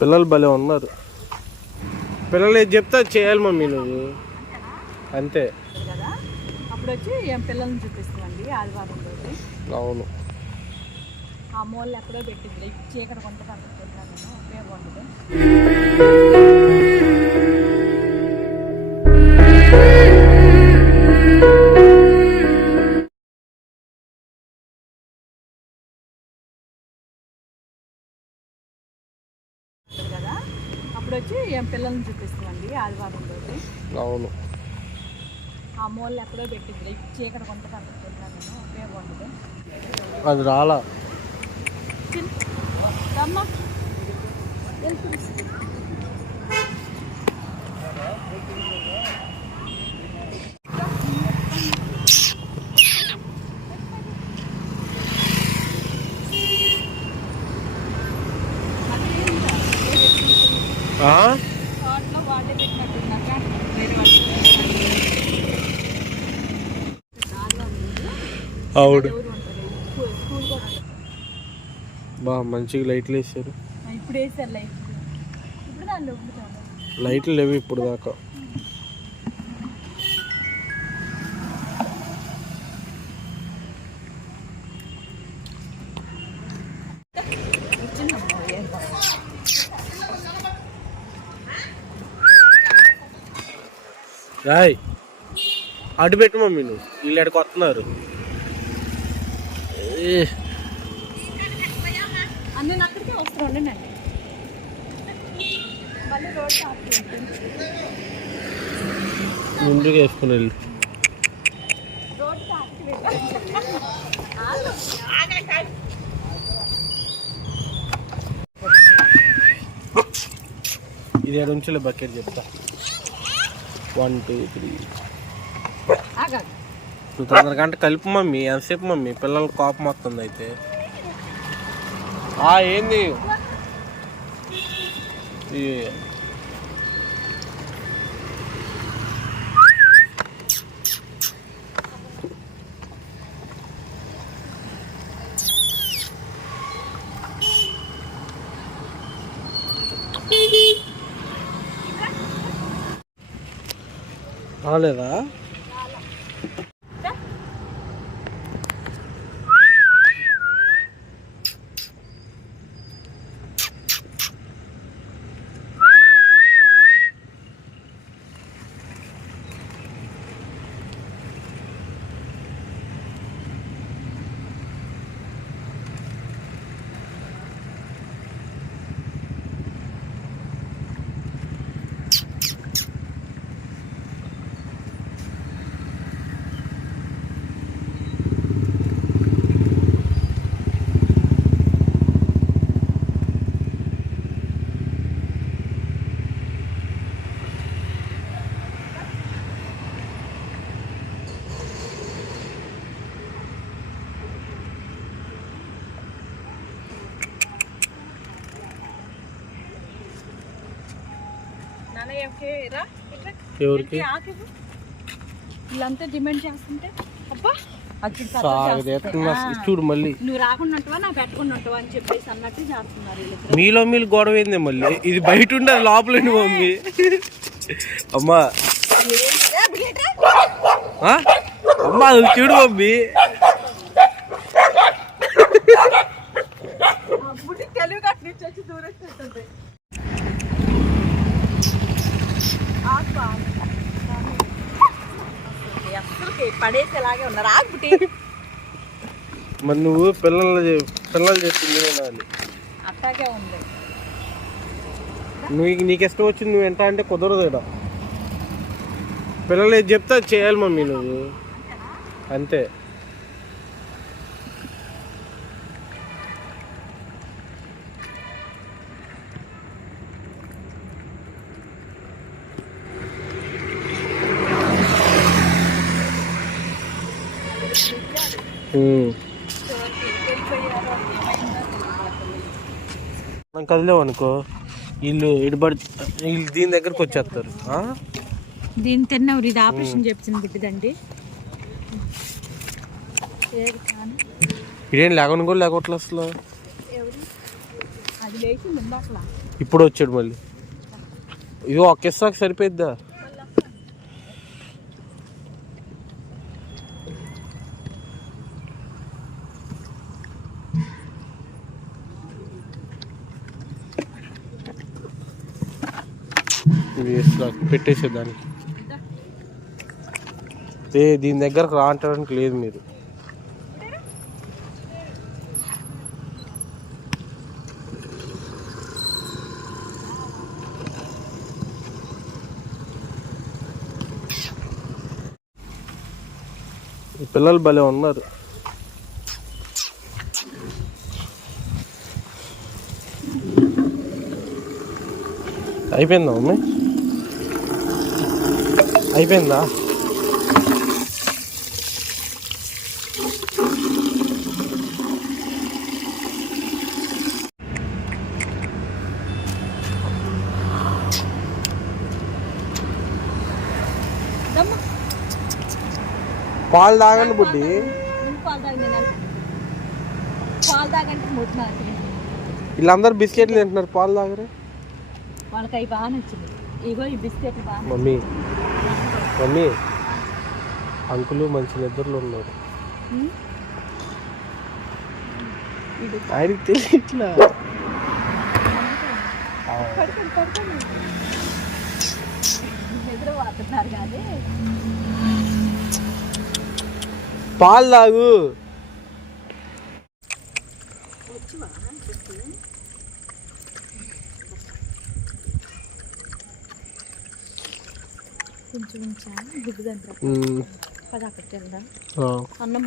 పిల్లలు భలే ఉన్నారు. పిల్లలు ఏది చెప్తే అది చేయాలి మమ్మీ నువ్వు, అంతే. అప్పుడు వచ్చి పిల్లల్ని చూపిస్తామండి ఆదివారం రోజు. అవును, ఆ మూల ఎక్కడో పెట్టింది చీకటి కొంత ఉపయోగం ఉండదు కదా. అప్పుడు వచ్చి పిల్లల్ని చూపిస్తామండి ఆదివారం రోజు. అవును, ఆ మూల ఎక్కడో పెట్టింది చీకటి కొంత ఉపయోగం ఉండదు. అది రాలా. అవును, బాగా మంచిగా లైట్లు వేసారు. ఇప్పుడు వేసారు లైట్లు లేవు ఇప్పుడు దాకా. రాయ్ అటు పెట్టు మమ్మీ, నువ్వు వీళ్ళు ఎక్కడికి వస్తున్నారు. నేను అక్కడికే వస్తున్నాండి. ముందుకు వేసుకుని వెళ్ళు. ఇది 7 నిమిషాలు బకెట్ చెప్తా. 1 2 3 నువ్వు తొందరగంట కలిపి మమ్మీ. ఎంతసేపు మమ్మీ, పిల్లల కోపం వస్తుంది అయితే. ఏంది రాలేదా? ఎవరికి వీళ్ళంతా డిమాండ్ చేస్తుంటే అబ్బా చూడు మళ్ళీ నువ్వు రాకుండా నా పెట్టుకుని ఉంటావా అని చెప్పేసి అన్నట్టు చేస్తున్నారు. మీలో మీరు గొడవ ఏంది మళ్ళీ? ఇది బయట ఉండదు, లోపల మమ్మీ. అమ్మా అమ్మా అది చూడు మమ్మీ. తెలుగు కట్టించి దూరం పడేసేలాగే ఉన్నారు. ఆగుబుట్టి మరి నువ్వు పిల్లలు చెప్పింది అట్టాగే ఉంది. నీకు ఇష్టం వచ్చింది నువ్వు ఎంత అంటే కుదరదు ఇక్కడ. పిల్లలు ఏది చెప్తే అది చేయాలి మమ్మీ నువ్వు, అంతే. మనం కదిలేవు అనుకో, వీళ్ళు దీని దగ్గరకు వచ్చేస్తారు. దీని తిన్నవారు ఇది ఆపరేషన్ చేపించిన బిడ్డదండి. ఇదేం లేకుండా కూడా లేకపోవట్లేదు అసలు. అది లేచింది ఇందాకలా. ఇప్పుడు వచ్చాడు మళ్ళీ. ఇగో ఒక ఇస్తాకు సరిపోయిద్దా? ఇది పెట్టేసేదానికి. దీని దగ్గరకు రా అంటానికి లేదు మీరు. ఈ పిల్లలు భలే ఉన్నారు. అయిపోయిందా మమ్మీ? అయిపోయిందా? పాలు తాగండి బుడ్డి. పాలు తాగంటే ముట్టినారు. వీళ్ళందరూ బిస్కెట్లు తింటున్నారు, పాలు తాగరే. వాళ్ళకి అవి బాగా నచ్చింది. ఇగో ఈ బిస్కెట్లు బాగా. మమ్మీ మమ్మీ అంకులు మంచి నిద్రలో ఉన్నారు. ఆయనకి తెలియట్లా. నిద్ర పోతున్నారు కానీ పాలు తాగు. కొంచెం గుడ్డు దగ్గర పది అక్కడికి వెళ్దాం. అన్నం